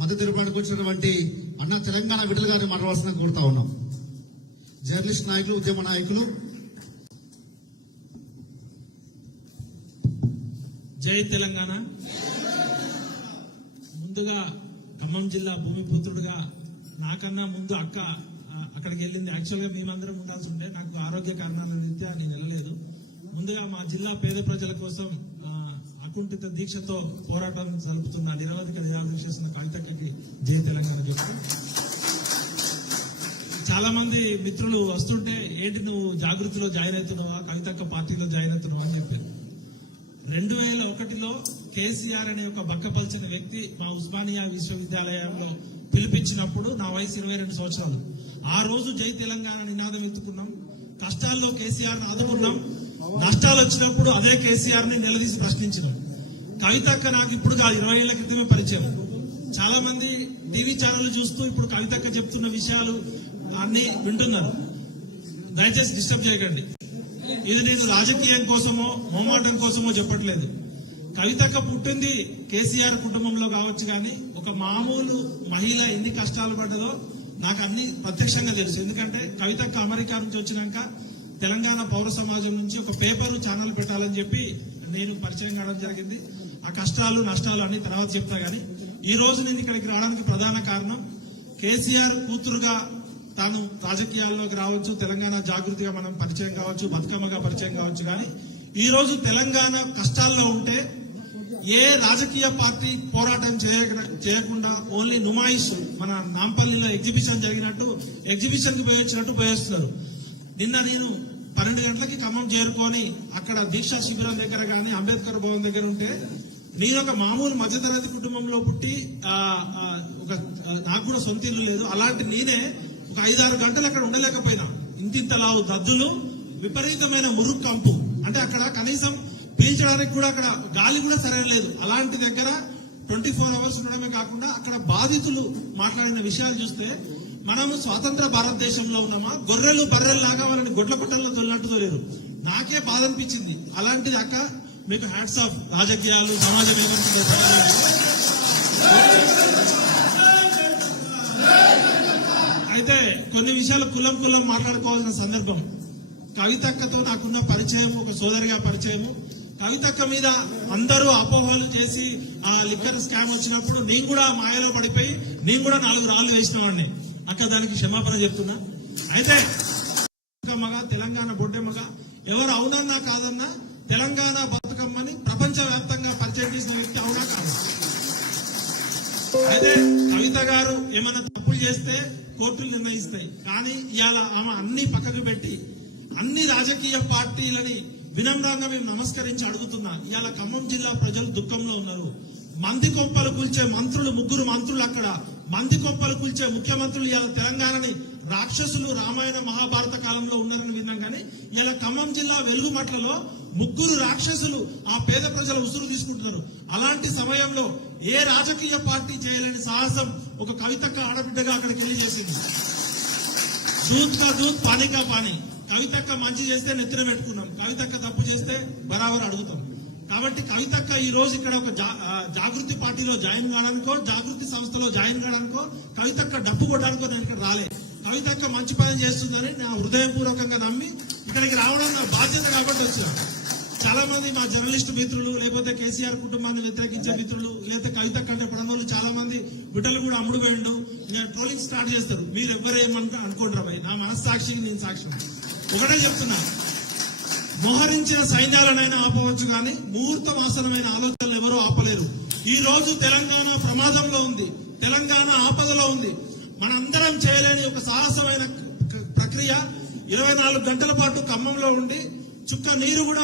మద్దతు ఇవ్వడానికి వచ్చినటువంటి అన్న తెలంగాణ విడుదల గారిని మాట్లాడాల్సిన కోరుతా ఉన్నాం. జర్నలిస్ట్ నాయకులు, ఉద్యమ నాయకులు. జై తెలంగాణ. ముందుగా ఖమ్మం జిల్లా భూమిపుత్రుడుగా నాకన్నా ముందు అక్క అక్కడికి వెళ్ళింది. యాక్చువల్గా మేమందరం ఉండాల్సి ఉంటే నాకు ఆరోగ్య కారణాల రీత్యా నేను వెళ్ళలేదు. ముందుగా మా జిల్లా పేద ప్రజల కోసం అకుంఠిత దీక్షతో పోరాటం జరుపుతున్న నిరవధిక నిరాదీక్ష చేస్తున్న కవితక్కకి జై తెలంగాణ చెప్తూ, చాలా మంది మిత్రులు వస్తుంటే ఏంటి నువ్వు జాగృతిలో జాయిన్ అవుతున్నావా, కవితక్క పార్టీలో జాయిన్ అవుతున్నావా అని చెప్పారు. 2001లో కేసీఆర్ అనే ఒక బక్కపల్చిన వ్యక్తి మా ఉస్మానియా విశ్వవిద్యాలయంలో పిలిపించినప్పుడు నా వయసు 22 సంవత్సరాలు. ఆ రోజు జై తెలంగాణ నినాదం ఎత్తుకున్నాం. కష్టాల్లో కేసీఆర్ ఆదుకున్నాం, నష్టాలు వచ్చినప్పుడు అదే కేసీఆర్ ని నిలదీసి ప్రశ్నించినాం. కవితక్క నాకు ఇప్పుడు కాదు, 20 ఏళ్ల క్రితమే పరిచయం. చాలా మంది టీవీ ఛానల్ చూస్తూ ఇప్పుడు కవితక్క చెప్తున్న విషయాలు అన్ని వింటున్నారు. దయచేసి డిస్టర్బ్ చేయకండి. ఇది నేను రాజకీయం కోసమో మోమాటం కోసమో చెప్పట్లేదు. కవితక్క పుట్టింది కేసీఆర్ కుటుంబంలో కావచ్చు, కానీ ఒక మామూలు మహిళ ఎన్ని కష్టాలు పడ్డదో నాకు అన్ని ప్రత్యక్షంగా తెలుసు. ఎందుకంటే కవితక్క అమెరికా నుంచి వచ్చినాక తెలంగాణ పౌర సమాజం నుంచి ఒక పేపర్ ఛానల్ పెట్టాలని చెప్పి నేను పరిచయం కావడం జరిగింది. ఆ కష్టాలు నష్టాలు అన్ని తర్వాత చెప్తా. గానీ ఈ రోజు నేను ఇక్కడికి రావడానికి ప్రధాన కారణం కేసీఆర్ కూతురుగా తాను రాజకీయాల్లోకి రావచ్చు, తెలంగాణ జాగృతిగా మనం పరిచయం కావచ్చు, బతుకమ్మగా పరిచయం కావచ్చు. కానీ ఈ రోజు తెలంగాణ కష్టాల్లో ఉంటే ఏ రాజకీయ పార్టీ పోరాటం చేయకుండా ఓన్లీ నుమాయిష్, మన నాంపల్లిలో ఎగ్జిబిషన్ జరిగినట్టు ఎగ్జిబిషన్ కి పోయొచ్చినట్టు పోయేస్తున్నారు. నిన్న నేను 12 గంటలకి ఖమ్మం చేరుకొని అక్కడ దీక్షా శిబిరం దగ్గర గాని అంబేద్కర్ భవన్ దగ్గర ఉంటే, నేను ఒక మామూలు మధ్యతరగతి కుటుంబంలో పుట్టి నాకు కూడా సొంత ఇల్లు లేదు. అలాంటి నేనే ఒక 5-6 గంటలు అక్కడ ఉండలేకపోయినా. ఇంతింతలావు దద్దులు, విపరీతమైన మురుగు కంపు, అంటే అక్కడ కనీసం పీల్చడానికి కూడా అక్కడ గాలి కూడా సరైన లేదు. అలాంటి దగ్గర 24 అవర్స్ ఉండడమే కాకుండా అక్కడ బాధితులు మాట్లాడిన విషయాలు చూస్తే మనము స్వాతంత్ర భారతదేశంలో ఉన్నామా, గొర్రెలు బర్రెలు లాగా వాళ్ళని గొడ్ల కొట్టల్లో తొలినట్టు తోలేరు. నాకే బాధ అనిపించింది. అలాంటిది అక్క, మీకు హ్యాట్స్ ఆఫ్. రాజకీయాలు, సమాజం ఏమనుకుంటే అయితే కొన్ని విషయాలు కులం మాట్లాడుకోవాల్సిన సందర్భం. కవితక్కతో నాకున్న పరిచయం, ఒక సోదరిగా పరిచయము. కవితక్క మీద అందరూ అపోహలు చేసి ఆ లిక్కర్ స్కామ్ వచ్చినప్పుడు నేను కూడా మాయలో పడిపోయి నేను కూడా 4 రాళ్లు వేసిన వాడిని. అక్క దానికి క్షమాపణ చెప్తున్నా. అయితే బతుకమ్మగా, తెలంగాణ బొడ్డెమ్మగా ఎవరు అవునన్నా కాదన్నా తెలంగాణ బతుకమ్మని ప్రపంచ వ్యాప్తంగా పరిచయం చేసిన వ్యక్తి అవునా కాదు. అయితే కవిత గారు ఏమైనా తప్పులు చేస్తే కోర్టులు నిర్ణయిస్తాయి. కానీ ఇవాళ ఆమె అన్ని పక్కకు పెట్టి అన్ని రాజకీయ పార్టీలని వినమ్రంగా మేము నమస్కరించి అడుగుతున్నా. ఇవాళ ఖమ్మం జిల్లా ప్రజలు దుఃఖంలో ఉన్నారు. మంది కొంపలు కూల్చే మంత్రులు, 3 మంత్రులు అక్కడ, మంది కొంపలు కూల్చే ముఖ్యమంత్రులు ఇవాళ తెలంగాణని రాక్షసులు రామాయణ మహాభారత కాలంలో ఉన్నారని విన్నాం. కానీ ఇలా ఖమ్మం జిల్లా వెలుగుమట్లలో 3 రాక్షసులు ఆ పేద ప్రజల ఉసురు తీసుకుంటున్నారు. అలాంటి సమయంలో ఏ రాజకీయ పార్టీ చేయలేని సాహసం ఒక కవితక్క ఆడబిడ్డగా అక్కడికి వెళ్ళి చేసింది. దూత్ కా దూత్, పానీ కా పానీ. కవితక్క మంచి చేస్తే నెత్తిన పెట్టుకున్నాం, కవితక్క తప్పు చేస్తే బరాబర్ అడుగుతాం. కాబట్టి కవితక్క ఈ రోజు ఇక్కడ ఒక జాగృతి పార్టీలో జాయిన్ కావడానికో, జాగృతి సంస్థలో జాయిన్ కావడానికో, కవితక్క డప్పు కొట్టడానికో నేను ఇక్కడ రాలే. కవితక్క మంచి పని చేస్తుందని నా హృదయపూర్వకంగా నమ్మి ఇక్కడికి రావడం నా బాధ్యత కాబట్టి వచ్చాను. చాలా మంది మా జర్నలిస్టు మిత్రులు, లేకపోతే కేసీఆర్ కుటుంబాన్ని వ్యతిరేకించే మిత్రులు, లేకపోతే కవితక్క అంటే పడనోళ్ళు చాలా మంది బిడ్డలు కూడా అమ్ముడు పోయిండు, ట్రోలింగ్ స్టార్ట్ చేస్తారు. మీరు ఎవరేమనుకో అనుకుంటారా భయ్, నా మనస్సాక్షికి నేను సాక్ష్యం. ఒకటే చెప్తున్నా, మోహరించిన సైన్యాలనైనా ఆపవచ్చు, కానీ ముహూర్త వాసనమైన ఆలోచనలు ఎవరూ ఆపలేరు. ఈ రోజు తెలంగాణ ప్రమాదంలో ఉంది, తెలంగాణ ఆపదలో ఉంది. మనందరం చేయలేని ఒక సాహసమైన ప్రక్రియ 24 గంటల పాటు ఖమ్మంలో ఉండి చుక్క నీరు కూడా